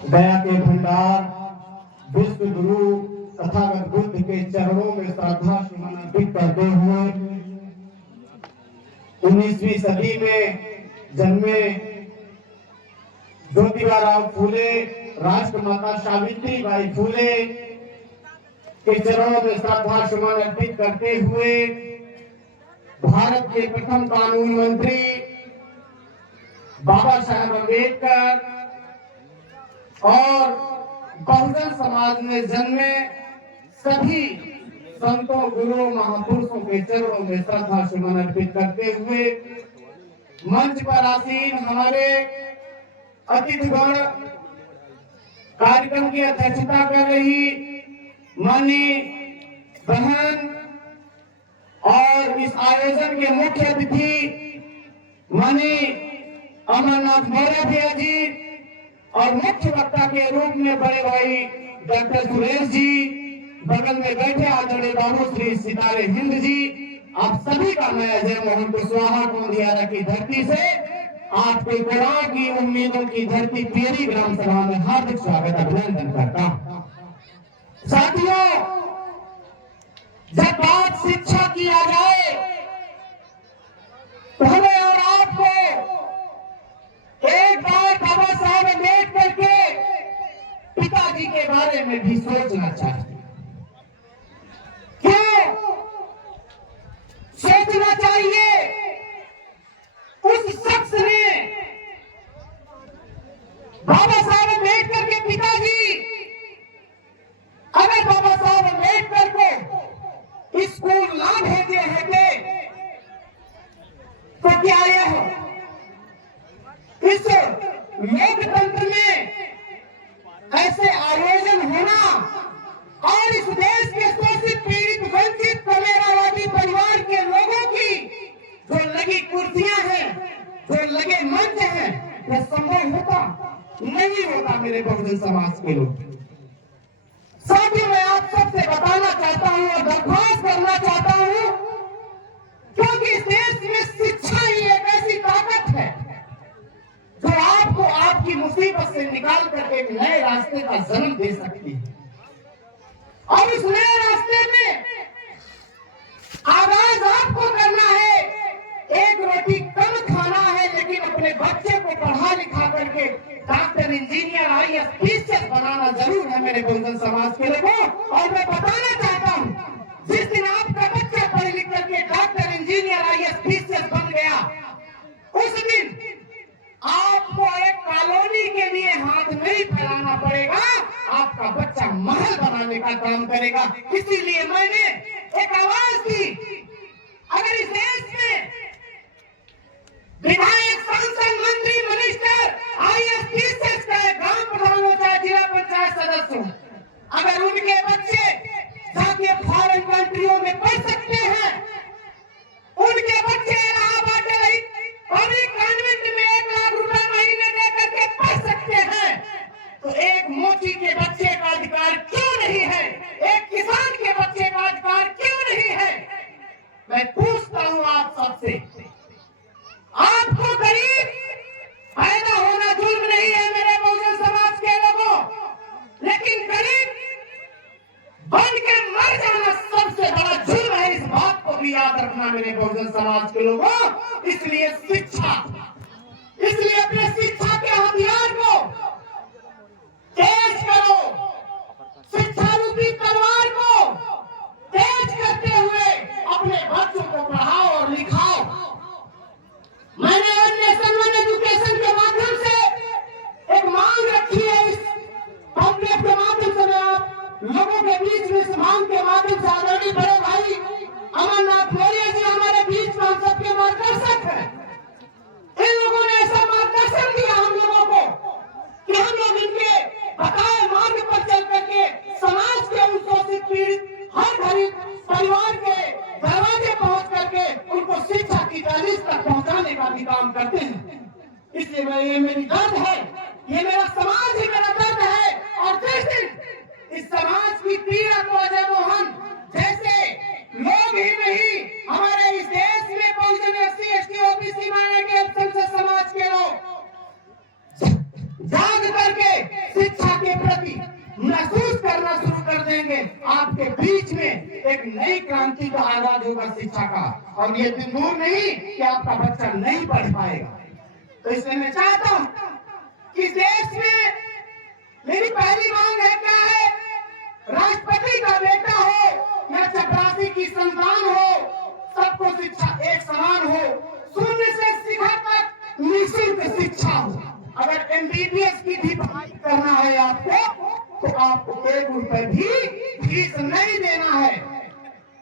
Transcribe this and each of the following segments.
दया के भंडार विश्व गुरु तथागत बुद्ध के चरणों में श्रद्धा सुमन अर्पित करते हुए 19वीं सदी में जन्मे ज्योतिबा फूले, राष्ट्रमाता सावित्रीबाई फूले के चरणों में श्रद्धा सुमन अर्पित करते हुए भारत के प्रथम कानून मंत्री बाबा साहब अम्बेडकर और बहुजन समाज में जन्मे सभी संतों, गुरुओं, महापुरुषों के चरणों में श्रद्धा सुमन अर्पित करते हुए मंच पर आसीन हमारे अतिथिगण, कार्यक्रम की अध्यक्षता कर रही माननीय बहन और इस आयोजन के मुख्य अतिथि माननीय अमरनाथ मौर्य भैया जी और मुख्य वक्ता के रूप में बड़े भाई डॉक्टर सुरेश जी, बगल में बैठे आदरणीय बाबू श्री सितारे हिंद जी, आप सभी का मैं जय मोहन कुशवाहा गोंदियारा की धरती से आपके गुणाओं की, उम्मीदों की धरती पियरी ग्राम सभा में हार्दिक स्वागत अभिनंदन करता हूं। साथियों, जब बात शिक्षा की आ जाए तो हमें और आपको एक बार बाबा साहब अम्बेडकर के पिताजी के बारे में भी सोचना चाहिए। क्यों सोचना चाहिए? उस शख्स ने, बाबा साहब अम्बेडकर के पिताजी, अगर बाबा साहब अम्बेडकर को स्कूल ना भेजे हैं तो क्या यह इस लोकतंत्र में ऐसे आयोजन होना और इस देश के शोषित, पीड़ित, वंचित, कमेरावादी परिवार के लोगों की जो लगी कुर्सियां हैं, जो लगे मंच हैं, यह संभव होता? नहीं होता मेरे बहुजन समाज के लोग। साथियों, मैं आप सबसे बताना चाहता हूं और दरख्वास्त करना चाहता हूं, क्योंकि इस देश में शिक्षा ही एक ऐसी ताकत है जो आपको आपकी मुसीबत से निकाल कर एक नए रास्ते का जन्म दे सकती है। और इस नए रास्ते में आगाज आपको करना है। एक रोटी कम खाना है, लेकिन अपने बच्चे को पढ़ा लिखा करके डॉक्टर, इंजीनियर, आईएएस, पीसीएस बनाना जरूर है मेरे बहुजन समाज के लोगों। और मैं बताना चाहता हूं, जिस दिन आपका बच्चा पढ़ लिख करके डॉक्टर, इंजीनियर, आईएएस, पीसीएस बन गया, उस दिन आपको एक कॉलोनी के लिए हाथ नहीं फैलाना पड़ेगा, आपका बच्चा महल बनाने का काम करेगा। इसीलिए मैंने एक आवाज दी, अगर इस देश में विधायक, सांसद, मंत्री, मिनिस्टर, आईएएस, पीसीएस चाहे ग्राम प्रधान हो, चाहे जिला पंचायत सदस्य हो, अगर उनके बच्चे जाके फॉरेन कंट्रियों में पढ़ सकते हैं, उनके बच्चे इलाहाबाद पब्लिक कॉन्वेंट में 1 लाख रुपए महीने दे करके पढ़ सकते हैं, तो एक मोची के बच्चे का अधिकार क्यों नहीं है? एक किसान के बच्चे का अधिकार क्यों नहीं है? मैं पूछता हूं आप सबसे, आपको गरीब पैदा होना जुर्म नहीं है मेरे बहुजन समाज के लोगों, लेकिन गरीब बन के मर जाना सबसे बड़ा जुर्म है। इस बात को भी याद रखना मेरे बहुजन समाज के लोगों। इसलिए शिक्षा, इसलिए अपने शिक्षा के हथियार को तेज करो, शिक्षा रूपी तलवार को तेज करते हुए अपने बच्चों को पढ़ाओ और लिखाओ। मैंने नेशनल वन एजुकेशन के माध्यम से एक मांग रखी है, इस कॉम्प्लेक्स के माध्यम से मैं आप लोगों के बीच में इस मांग के माध्यम से आदरणीय बड़े भाई अमरनाथ मौर्य जी हमारे बीच में हम सबके मार्गदर्शक हैं। इन लोगों ने ऐसा मार्गदर्शन दिया हम लोगों को कि हम लोग इनके बताए मार्ग पर चल करके समाज के उन शोषित, पीड़ित, हर गरीब परिवार के दरवाजे पहुंच करके उनको शिक्षा की दहलीज तक पहुंचाने का भी काम करते हैं। इसलिए ये मेरी दर्द है, ये मेरा समाज ही मेरा दर्द है। और जिस दिन इस समाज की पीड़ा को अजय मोहन जैसे लोग ही नहीं, हमारे इस देश में बहुजन, एससी, एसटी, ओबीसी, माइनॉरिटी, अल्पसंख्यक समाज के लोग जाग करके एक नई क्रांति का आगाज होगा शिक्षा का। और ये दिन दूर नहीं कि आपका बच्चा नहीं पढ़ पाएगा। तो इसलिए मैं चाहता हूं कि देश में मेरी पहली मांग है, क्या है, राष्ट्रपति का बेटा हो या चपरासी की संतान हो, सबको शिक्षा एक समान हो, शून्य से शिखर तक निःशुल्क शिक्षा हो। अगर एमबीबीएस की भी पढ़ाई करना है आपको, तो आपको 1 रुपए भी फीस नहीं देना है।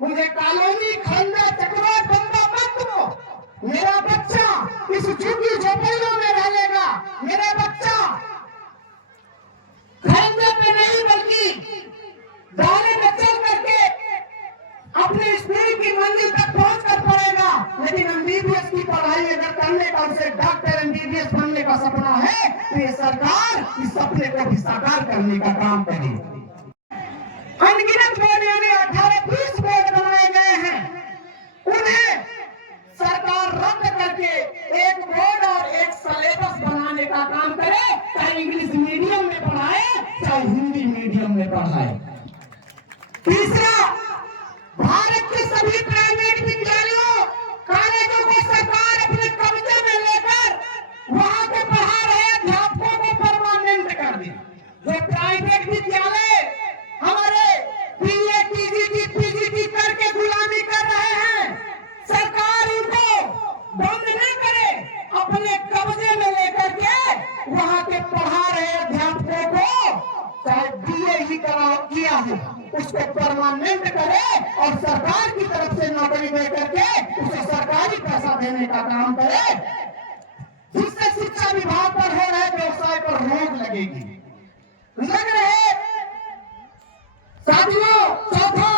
मुझे कॉलोनी खंडा चक्रा बंदा मत दो। मेरा बच्चा इस झुग्गी झोपड़ियों में रहेगा। मेरा बच्चा खंडा पे नहीं बल्कि दाने में चल करके अपने स्कूल की मंजिल तक पहुंच कर पड़ेगा। लेकिन एमबीबीएस की पढ़ाई अगर करने का, उसे डॉक्टर एमबीबीएस बनने का सपना है, तो ये सरकार इस सपने को भी साकार करने का काम करे। अनगिनत बोर्ड यानी 18-20 बोर्ड बनाए गए हैं, उन्हें सरकार रद्द करके एक बोर्ड और एक सिलेबस बनाने का काम करे, चाहे इंग्लिश मीडियम में पढ़ाए चाहे हिंदी मीडियम में पढ़ाए। तीसरा, भारत के सभी प्राइवेट विद्यालयों कॉलेजों को सरकार अपने कब्जे में लेकर वहां के पढ़ा रहे अध्यापकों को परमानेंट कर दे। जो प्राइवेट विद्यालय हमारे बीए, टीजीटी, पीजीटी करके गुलामी कर रहे हैं, सरकार उनको बंद न करे, अपने कब्जे में लेकर के वहां के पढ़ा रहे अध्यापकों को, चाहे बीए ही किया है, उसको परमानेंट करे और सरकार की तरफ से नौकरी दे करके उसे सरकारी पैसा देने का काम करे, जिससे शिक्षा विभाग पर हो रहे व्यवसाय पर रोक लगेगी। लग रहे साथियों, चौथा,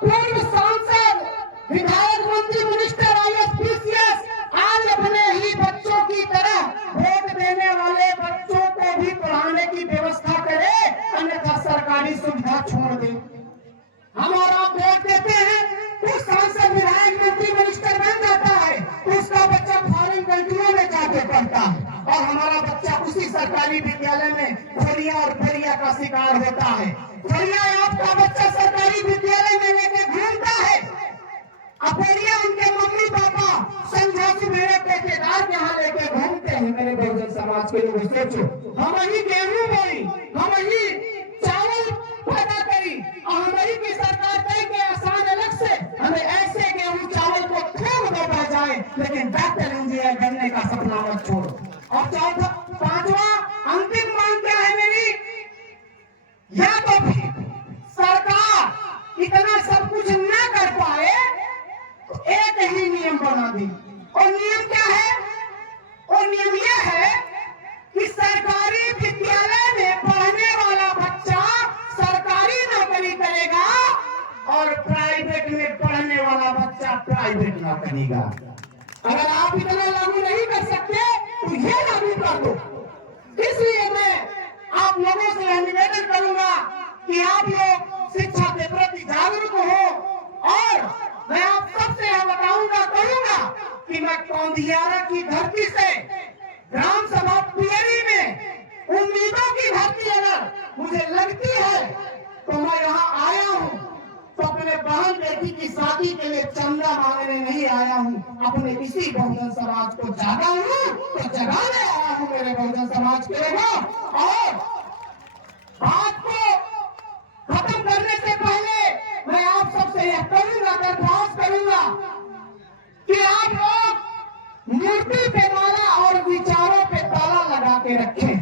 पूर्व सांसद, विधायक, मंत्री, मिनिस्टर, आईएएस, पीसीएस आज अपने ही बच्चों की तरह वोट देने वाले बच्चों को भी पढ़ाने की व्यवस्था करे, अन्यथा सरकारी सुविधा छोड़ दे। हम और आप वोट देते हैं, कुछ सांसद, विधायक, मंत्री, मिनिस्टर बन जाता है, तो उसका बच्चा फॉरेन कंट्रियों में जाके पढ़ता है और हमारा बच्चा उसी सरकारी विद्यालय में खोलिया और फेरिया का शिकार होता है। फेरिया आपका बच्चा सरकारी विद्यालय में लेके घूमता है, अपेरिया उनके मम्मी पापा समझौती मेरे ठेकेदार के यहाँ लेके घूमते हैं। मेरे बहुजन समाज के लोग सोचो, हम ही गेहूं बोई, हम ही चावल पैदा करी और हमारी की सरकार कहे कि आसान अलग से हमें ऐसे गेहूं चावल को थोक दबा जाए, लेकिन डॉक्टर इंजीनियर बनने का सपना मत छोड़ो। और चौथा, पांचवा, अंतिम मांग क्या है मेरी, या तो फिर सरकार इतना सब कुछ न कर पाए तो एक ही नियम बना दी। और नियम क्या है, और नियम यह है कि सरकारी विद्यालय में पढ़ने वाला बच्चा सरकारी नौकरी करेगा और प्राइवेट में पढ़ने वाला बच्चा प्राइवेट नौकरी करेगा। अगर आप इतना लागू नहीं कर सकते तो ये लागू कर दो। इसलिए मैं आप लोगों से यह निवेदन करूंगा कि आप लोग शिक्षा के प्रति जागरूक हो। और मैं आप सबसे यह बताऊंगा, कहूंगा कि मैं कौंधियारा की धरती से ग्राम सभा पियरी में उम्मीदों की धरती अगर मुझे लगती है तो मैं यहाँ आया हूँ, तो अपने बहन बेटी की शादी के लिए चंदा मांगने नहीं आया हूँ, अपने इसी बहुजन समाज को जागा हूँ तो जगाने आया हूँ मेरे बहुजन समाज के लोगों। और बात को खत्म करने से पहले मैं आप सबसे यह करूंगा, दरख्वास्त करूंगा कि आप लोग मूर्ति पे माला और विचारों पे ताला लगा के रखें।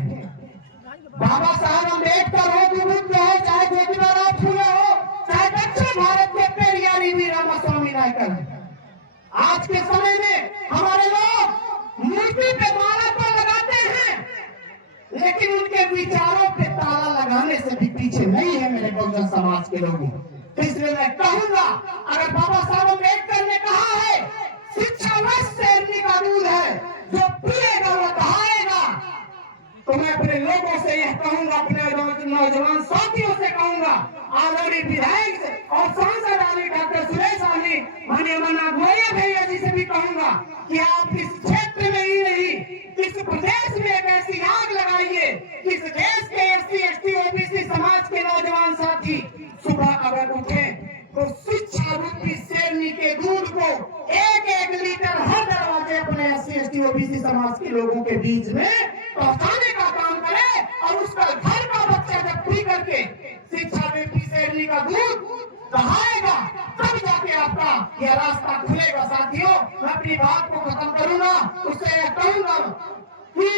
बाबा साहब अम्बेडकर हो, बुद्ध हो, चाहे ज्योतिबा फूले हो, चाहे दक्षिण भारत के पेरियार वी रामास्वामी नायकर, आज के समय में हमारे लोग मूर्ति पे माला तो लगाते हैं, लेकिन उनके विचारों पे ताला लगाने से भी पीछे नहीं है मेरे बहुजन समाज के लोगों। इसलिए मैं कहूंगा, अगर बाबा साहब अम्बेडकर ने कहा है शिक्षा वह शेरनी का दूध है, जो पिएगा वो कहाएगा, तो मैं अपने लोगों से यह कहूंगा, अपने नौजवान साथियों से कहूंगा, आदरणीय विधायक और सांसद आदि डॉक्टर सुरेश आदि, माननीय अमरनाथ गोयल भैया जी से भी कहूंगा कि आप इस क्षेत्र में ही नहीं, इस प्रदेश में एक ऐसी आग लगाइए, इस देश के एससी, एसटी, ओबीसी समाज के नौजवान साथी सुबह अगर उठे तो शिक्षा कहाएगा, तब जाके आपका यह रास्ता खुलेगा। साथियों, मैं अपनी बात को खत्म करूंगा, उससे यह कहूंगा कि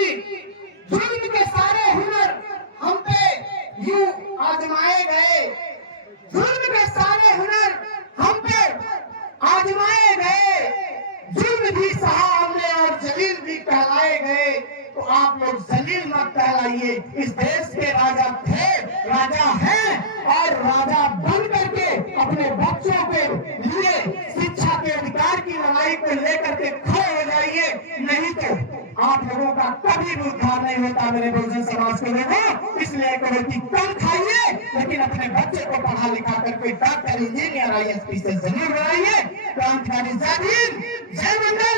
जुल्म के सारे हुनर हम पे यूं आजमाए गए, जुल्म के सारे हुनर हम पे आजमाए गए, जुल्म भी सहा हमने और जलील भी कहलाए गए। तो आप लोग जलील मत कहलाइए। इस देश के राजा थे, राजा हैं और राजा बन करके अपने बच्चों के लिए शिक्षा के अधिकार की लड़ाई को लेकर के खड़े हो जाइए, नहीं तो आप लोगों का कभी भी उद्धार नहीं होता मेरे बहुजन समाज के लोगों। इसलिए एक रोटी कम खाइए, लेकिन अपने बच्चे को पढ़ा लिखा करके डॉक्टर, इंजीनियर, IAS से जरूर बनाइए। क्रांतिकारी जय भीम, जय मंगल।